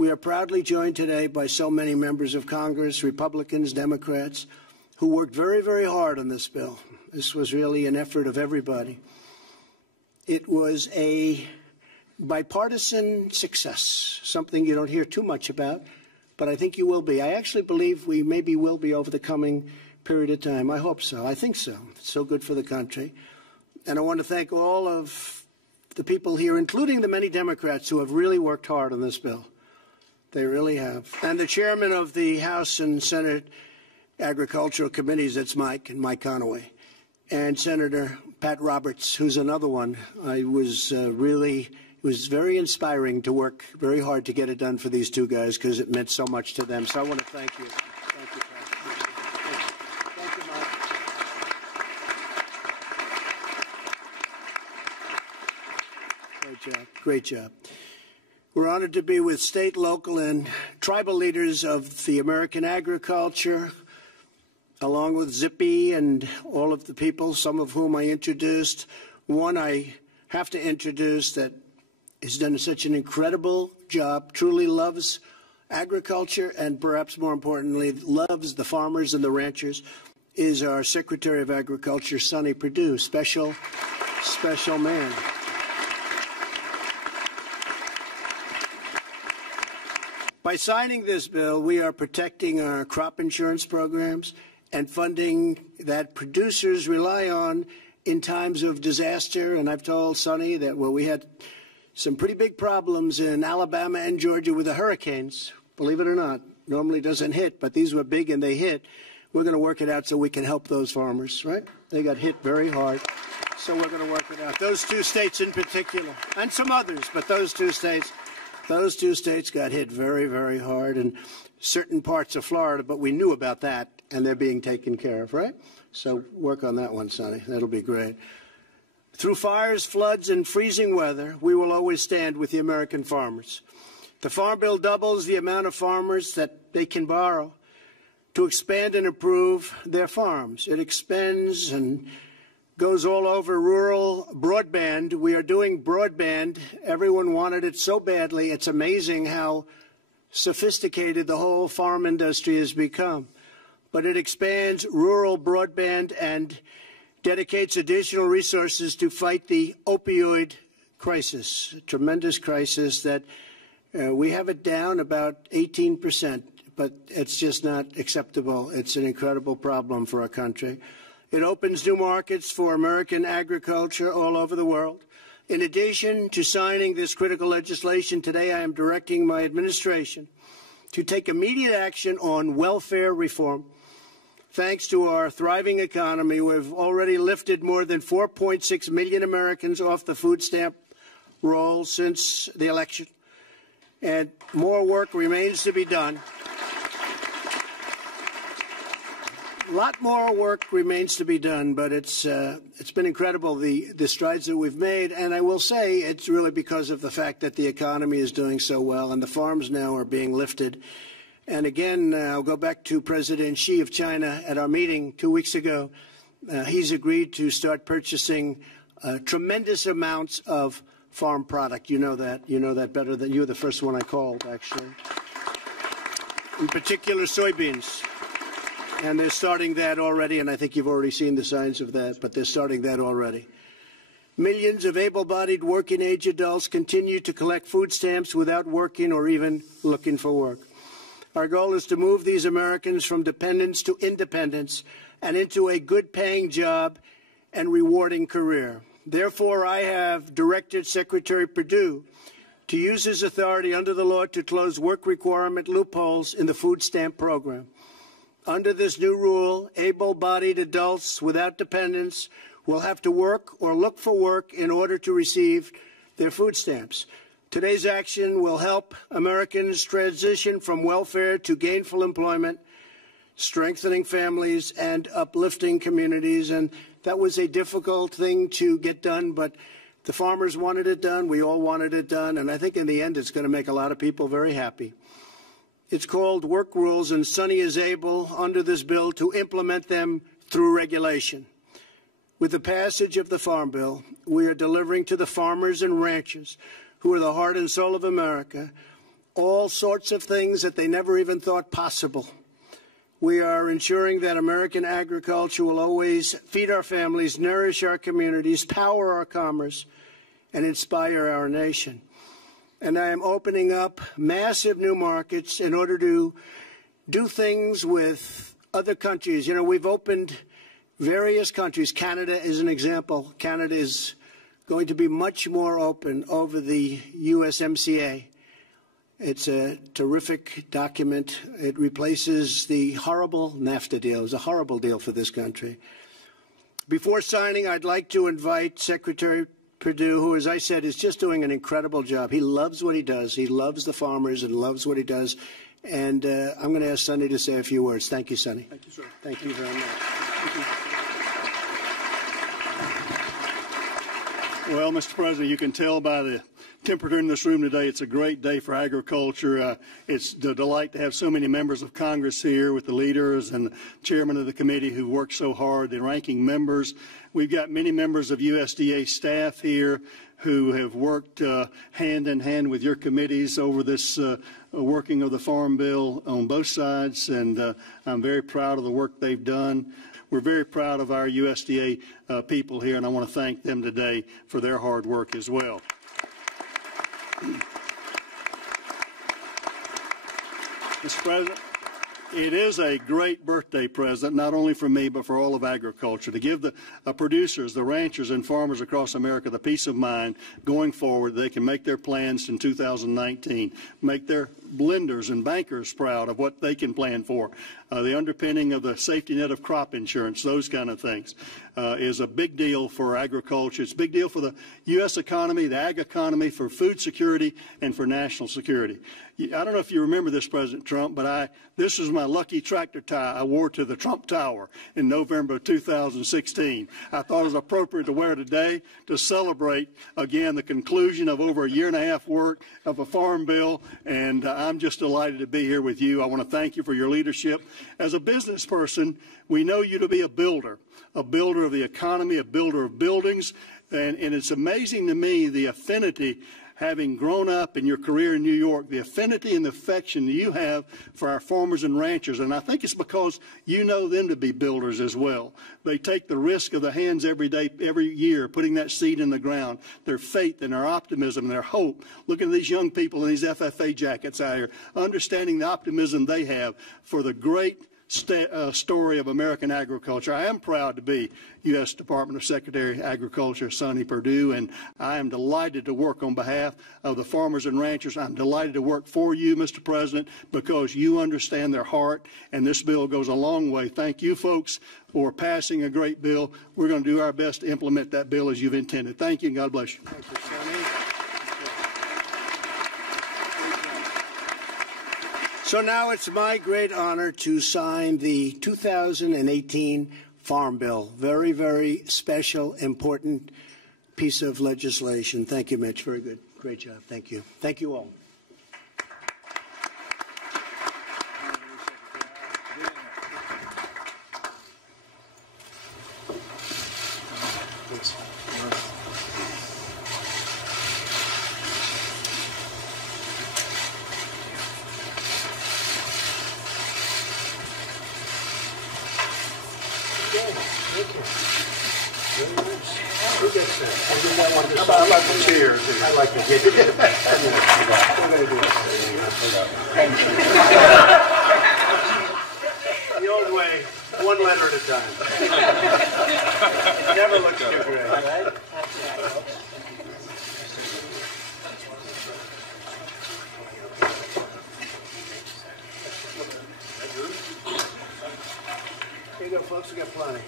We are proudly joined today by so many members of Congress, Republicans, Democrats, who worked very, very hard on this bill. This was really an effort of everybody. It was a bipartisan success, something you don't hear too much about, but I think you will be. I actually believe we maybe will be over the coming period of time. I hope so. I think so. It's so good for the country. And I want to thank all of the people here, including the many Democrats who have really worked hard on this bill. They really have. And the chairman of the House and Senate Agricultural Committees, that's Mike Conaway, and Senator Pat Roberts, who's another one. It was very inspiring to work very hard to get it done for these two guys because it meant so much to them. So I want to thank you. Thank you, Pat. Thank you, Mike. Great job. Great job. We're honored to be with state, local, and tribal leaders of the American agriculture, along with Zippy and all of the people, some of whom I introduced. One I have to introduce that has done such an incredible job, truly loves agriculture, and perhaps more importantly, loves the farmers and the ranchers, is our Secretary of Agriculture, Sonny Perdue. Special man. By signing this bill, we are protecting our crop insurance programs and funding that producers rely on in times of disaster. And I've told Sonny that, well, we had some pretty big problems in Alabama and Georgia with the hurricanes. Believe it or not, normally doesn't hit, but these were big and they hit. We're going to work it out so we can help those farmers, right? They got hit very hard, so we're going to work it out. Those two states in particular, and some others, but those two states got hit very, very hard, and certain parts of Florida, but we knew about that, and they're being taken care of, right? So work on that one, Sonny. That'll be great. Through fires, floods, and freezing weather, we will always stand with the American farmers. The Farm Bill doubles the amount of farmers that they can borrow to expand and improve their farms. It expands and goes all over rural broadband. We are doing broadband. Everyone wanted it so badly. It's amazing how sophisticated the whole farm industry has become. But it expands rural broadband and dedicates additional resources to fight the opioid crisis, a tremendous crisis that we have it down about 18%, but it's just not acceptable. It's an incredible problem for our country. It opens new markets for American agriculture all over the world. In addition to signing this critical legislation today, I am directing my administration to take immediate action on welfare reform. Thanks to our thriving economy, we've already lifted more than 4.6 million Americans off the food stamp roll since the election, and more work remains to be done. A lot more work remains to be done, but it's been incredible, the strides that we've made. And I will say it's really because of the fact that the economy is doing so well and the farms now are being lifted. And again, I'll go back to President Xi of China at our meeting 2 weeks ago. He's agreed to start purchasing tremendous amounts of farm product. You know that. You know that better than you were the first one I called, actually. In particular, soybeans. And they're starting that already, and I think you've already seen the signs of that, but they're starting that already. Millions of able-bodied working-age adults continue to collect food stamps without working or even looking for work. Our goal is to move these Americans from dependence to independence and into a good-paying job and rewarding career. Therefore, I have directed Secretary Perdue to use his authority under the law to close work requirement loopholes in the food stamp program. Under this new rule, able-bodied adults without dependents will have to work or look for work in order to receive their food stamps. Today's action will help Americans transition from welfare to gainful employment, strengthening families and uplifting communities. And that was a difficult thing to get done, but the farmers wanted it done. We all wanted it done. And I think in the end, it's going to make a lot of people very happy. It's called work rules, and Sonny is able, under this bill, to implement them through regulation. With the passage of the Farm Bill, we are delivering to the farmers and ranchers, who are the heart and soul of America, all sorts of things that they never even thought possible. We are ensuring that American agriculture will always feed our families, nourish our communities, power our commerce, and inspire our nation. And I am opening up massive new markets in order to do things with other countries. You know, we've opened various countries. Canada is an example. Canada is going to be much more open over the USMCA. It's a terrific document. It replaces the horrible NAFTA deal. It was a horrible deal for this country. Before signing, I'd like to invite Secretary Perdue, who, as I said, is just doing an incredible job. He loves what he does. He loves the farmers and loves what he does. And I'm going to ask Sonny to say a few words. Thank you, Sonny. Thank you, sir. Thank you very much. Well, Mr. President, you can tell by the temperature in this room today, it's a great day for agriculture. It's a delight to have so many members of Congress here with the leaders and the chairman of the committee who worked so hard, the ranking members. We've got many members of USDA staff here who have worked hand in hand with your committees over this working of the Farm Bill on both sides, and I'm very proud of the work they've done. We're very proud of our USDA people here, and I want to thank them today for their hard work as well. Mr. President, it is a great birthday present, not only for me, but for all of agriculture, to give the producers, the ranchers, and farmers across America the peace of mind going forward they can make their plans in 2019, make their blenders and bankers proud of what they can plan for. The underpinning of the safety net of crop insurance, those kind of things, is a big deal for agriculture. It's a big deal for the U.S. economy, the ag economy, for food security, and for national security. I don't know if you remember this, President Trump, but this is my lucky tractor tie I wore to the Trump Tower in November of 2016. I thought it was appropriate to wear today to celebrate, again, the conclusion of over a year-and-a-half work of a farm bill, and I'm just delighted to be here with you. I want to thank you for your leadership. As a business person, we know you to be a builder of the economy, a builder of buildings, and it's amazing to me the affinity, having grown up in your career in New York, the affinity and the affection you have for our farmers and ranchers. And I think it's because you know them to be builders as well. They take the risk of the hands every day, every year, putting that seed in the ground, their faith and their optimism, their hope. Looking at these young people in these FFA jackets out here, understanding the optimism they have for the great story of American agriculture. I am proud to be U.S. Department of Secretary of Agriculture, Sonny Perdue, and I am delighted to work on behalf of the farmers and ranchers. I'm delighted to work for you, Mr. President, because you understand their heart, and this bill goes a long way. Thank you, folks, for passing a great bill. We're going to do our best to implement that bill as you've intended. Thank you, and God bless you. Thank you, Sonny. So now it's my great honor to sign the 2018 Farm Bill. Very, very special, important piece of legislation. Thank you, Mitch. Very good. Great job. Thank you. Thank you all. I like the chair. I like the chair. The old way, one letter at a time. It never looks too great. Right? Here you go, folks. We got plenty.